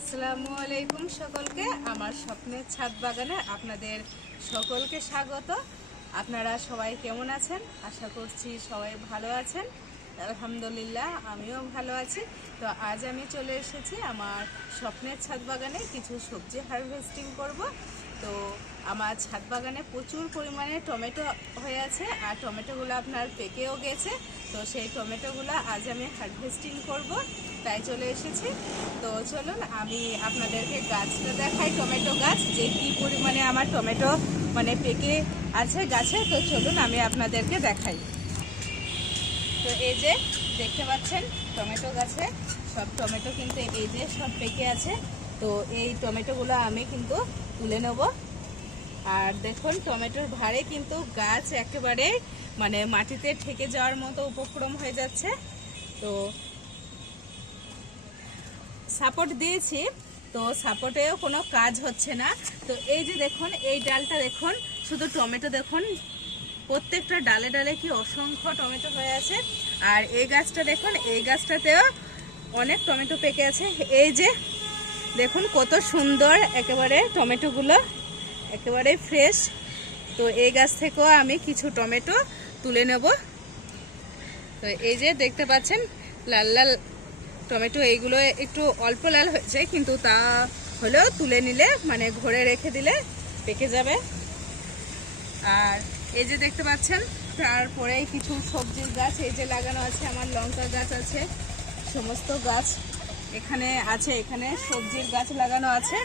আসসালামু আলাইকুম সকলকে। আমার স্বপ্নের ছাদ বাগানে আপনাদের সকলকে স্বাগত। আপনারা সবাই কেমন আছেন? আশা করছি সবাই ভালো আছেন। আলহামদুলিল্লাহ, আমিও ভালো আছি। তো আজ আমি চলে এসেছি আমার স্বপ্নের ছাদ বাগানে কিছু সবজি হারভেস্টিং করব। তো আমার ছাদ বাগানে প্রচুর পরিমাণে টমেটো হয়ে আছে, আর টমেটোগুলো আপনার পেকেও গেছে। তো সেই টমেটোগুলো আজ আমি হারভেস্টিং করব, তাই চলে এসেছি। তো চলুন, আমি আপনাদেরকে গাছটা দেখাই, টমেটো গাছ, যে কি পরিমাণে আমার টমেটো মানে পেকে আছে গাছে। তো চলুন, আমি আপনাদেরকে দেখাই। তো এই যে, দেখতে পাচ্ছেন, টমেটো গাছে সব টমেটো কিন্তু এই যে সব পেকে আছে। তো এই টমেটোগুলো আমি কিন্তু তুলে নেব। আর দেখুন, টমেটোর ভারে কিন্তু গাছ একেবারে মানে মাটিতে ঠেকে যাওয়ার মতো উপক্রম হয়ে যাচ্ছে। তো সাপোর্ট দিয়েছি, তো সাপোর্টেও কোনো কাজ হচ্ছে না। তো এই যে দেখুন, এই ডালটা দেখুন, শুধু টমেটো দেখুন, প্রত্যেকটা ডালে ডালে কি অসংখ্য টমেটো হয়ে আছে। আর এই গাছটা দেখুন, এই গাছটাতেও অনেক টমেটো পেকে আছে। এই যে দেখুন, কত সুন্দর একেবারে টমেটোগুলো একেবারে ফ্রেশ তো এই গাছ থেকেও আমি কিছু টমেটো তুলে নেব। তো এই যে দেখতে পাচ্ছেন, লাল লাল টমেটো, এইগুলো একটু অল্প লাল হয়েছে কিন্তু তা হলেও তুলে নিলে মানে ঘরে রেখে দিলে পেকে যাবে। আর এই যে দেখতে পাচ্ছেন তারপরে কিছু সবজির গাছ, এই যে লাগানো আছে আমার লঙ্কা গাছ আছে, সমস্ত গাছ এখানে আছে, এখানে সবজির গাছ লাগানো আছে।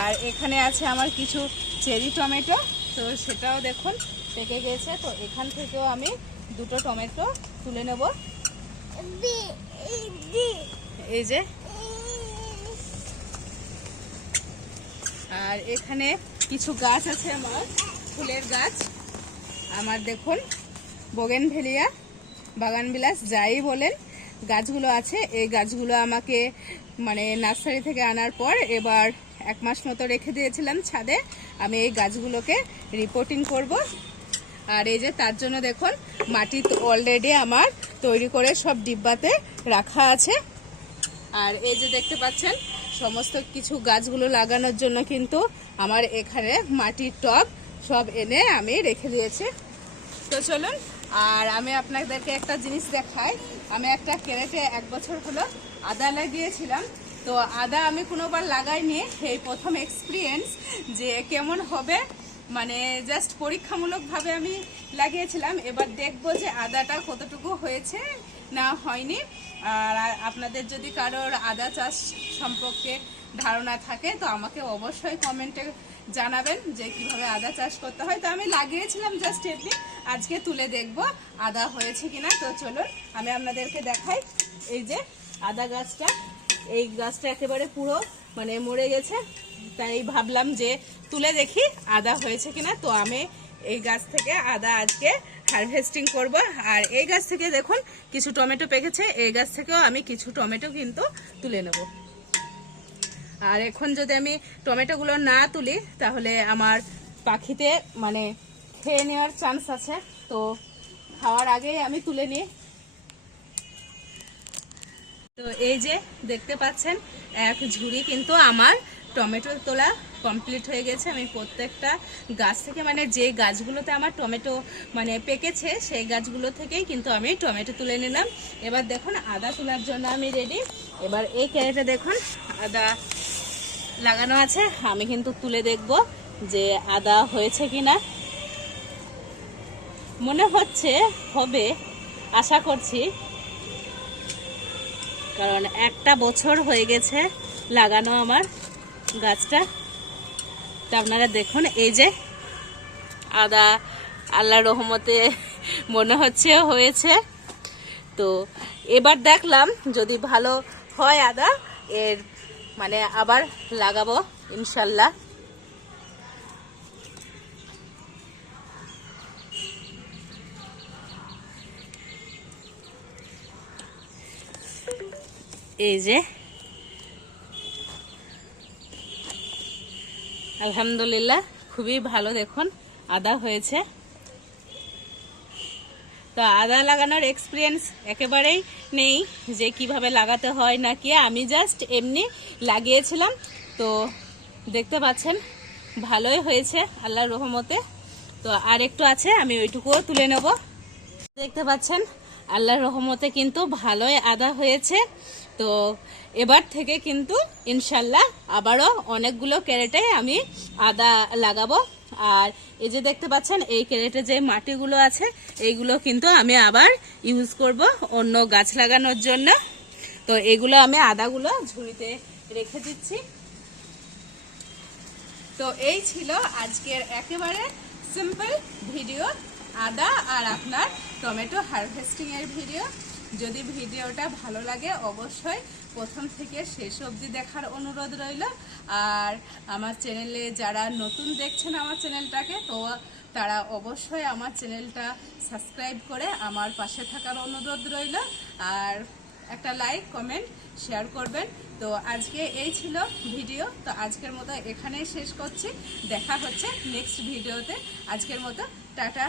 আর এখানে আছে আমার কিছু চেরি টমেটো। তো সেটাও দেখুন, পেকে গেছে। তো এখান থেকেও আমি দুটো টমেটো তুলে নেব। এই যে। আর এখানে কিছু গাছ আছে আমার, ফুলের গাছ। আমার দেখুন, বোগেনভেলিয়া বাগান বিলাস যাই বলেন, গাছগুলো আছে। এই গাছগুলো আমাকে মানে নার্সারি থেকে আনার পর এবার এক মাস মতো রেখে দিয়েছিলাম ছাদে। আমি এই গাছগুলোকে রিপোর্টিং করব। আর এই যে তার জন্য দেখুন, মাটি অলরেডি আমার তৈরি করে সব ডিব্বাতে রাখা আছে। আর এই যে দেখতে পাচ্ছেন, সমস্ত কিছু গাছগুলো লাগানোর জন্য কিন্তু আমার এখানে মাটির টব সব এনে আমি রেখে দিয়েছি। তো চলুন আর আমি আপনাদেরকে একটা জিনিস দেখাই। আমি একটা ক্যারেটে এক বছর হলো আদা লাগিয়েছিলাম। তো আদা আমি কোনোবার লাগাইনি। এই প্রথম এক্সপিরিয়েন্স যে কেমন হবে মানে জাস্ট পরীক্ষামূলকভাবে আমি লাগিয়েছিলাম। এবার দেখব যে আদাটা কতটুকু হয়েছে না হয়নি। আর আপনাদের যদি কারোর আদা চাষ সম্পর্কে ধারণা থাকে, তো আমাকে অবশ্যই কমেন্টে জানাবেন যে কীভাবে আদা চাষ করতে হয়। তো আমি লাগিয়েছিলাম জাস্ট এমনি আজকে তুলে দেখব আদা হয়েছে কিনা। তো চলুন, আমি আপনাদেরকে দেখাই। এই যে আদা গাছটা, এই গাছটা একেবারে পুরো মানে মরে গেছে। তাই ভাবলাম যে তুলে দেখি আদা হয়েছে কিনা। তো আমি এই গাছ থেকে আদা আজকে হারভেস্টিং করব। আর এই গাছ থেকে দেখুন, কিছু টমেটো পেকেছে। এই গাছ থেকেও আমি কিছু টমেটো কিন্তু তুলে নেব। আর এখন যদি আমি টমেটোগুলো না তুলি, তাহলে আমার পাখিতে মানে খেয়ে নেওয়ার চান্স আছে। তো খাওয়ার আগেই আমি তুলে নিই। তো এই যে দেখতে পাচ্ছেন, এক ঝুড়ি কিন্তু আমার টমেটো তোলা কমপ্লিট হয়ে গেছে। আমি প্রত্যেকটা গাছ থেকে মানে যে গাছগুলোতে আমার টমেটো মানে পেকেছে, সেই গাছগুলো থেকেই কিন্তু আমি টমেটো তুলে নিলাম। এবার দেখুন, আদা তোলার জন্য আমি রেডি এবার এই ক্যারেটে দেখুন, আদা লাগানো আছে, আমি কিন্তু তুলে দেখব যে আদা হয়েছে কি না মনে হচ্ছে হবে, আশা করছি। কারণ একটা বছর হয়ে গেছে লাগানো আমার গাছটা। তা আপনারা দেখুন, এই যে আদা আল্লাহ রহমতে মনে হচ্ছে হয়েছে। তো এবার দেখলাম যদি ভালো হয় আদা। এর মানে আবার লাগাবো, ইনশাল্লাহ। এই যে। আলহামদুলিল্লাহ, খুবই ভালো দেখুন, আদা হয়েছে। তো আদা লাগানোর এক্সপিরিয়েন্স একেবারেই নেই যে কীভাবে লাগাতে হয় না কি। আমি জাস্ট এমনি লাগিয়েছিলাম। তো দেখতে পাচ্ছেন, ভালোই হয়েছে আল্লাহর রহমতে। তো আর একটু আছে, আমি ওইটুকুও তুলে নেব। দেখতে পাচ্ছেন, আল্লাহর রহমতে কিন্তু ভালোই আদা হয়েছে। তো এবার থেকে কিন্তু ইনশাল্লাহ আবারও অনেকগুলো ক্যারেটে আমি আদা লাগাবো। আর এই যে দেখতে পাচ্ছেন, এই ক্যারেটে যে মাটিগুলো আছে, এইগুলো কিন্তু আমি আবার ইউজ করব অন্য গাছ লাগানোর জন্য। তো এগুলো আমি আদাগুলো ঝুড়িতে রেখে দিচ্ছি। তো এই ছিল আজকের একেবারে সিম্পল ভিডিও আদা আর আপনার টমেটো হারভেস্টিং এর ভিডিও যদি ভিডিওটা ভালো লাগে, অবশ্যই প্রথম থেকে শেষ অবধি দেখার অনুরোধ রইল। আর আমার চ্যানেলে যারা নতুন দেখছেন আমার চ্যানেলটাকে, তো তারা অবশ্যই আমার চ্যানেলটা সাবস্ক্রাইব করে আমার পাশে থাকার অনুরোধ রইল। আর একটা লাইক, কমেন্ট, শেয়ার করবেন। তো আজকে এই ছিল ভিডিও। তো আজকের মতো এখানেই শেষ করছি। দেখা হচ্ছে নেক্সট ভিডিওতে। আজকের মতো, টাটা।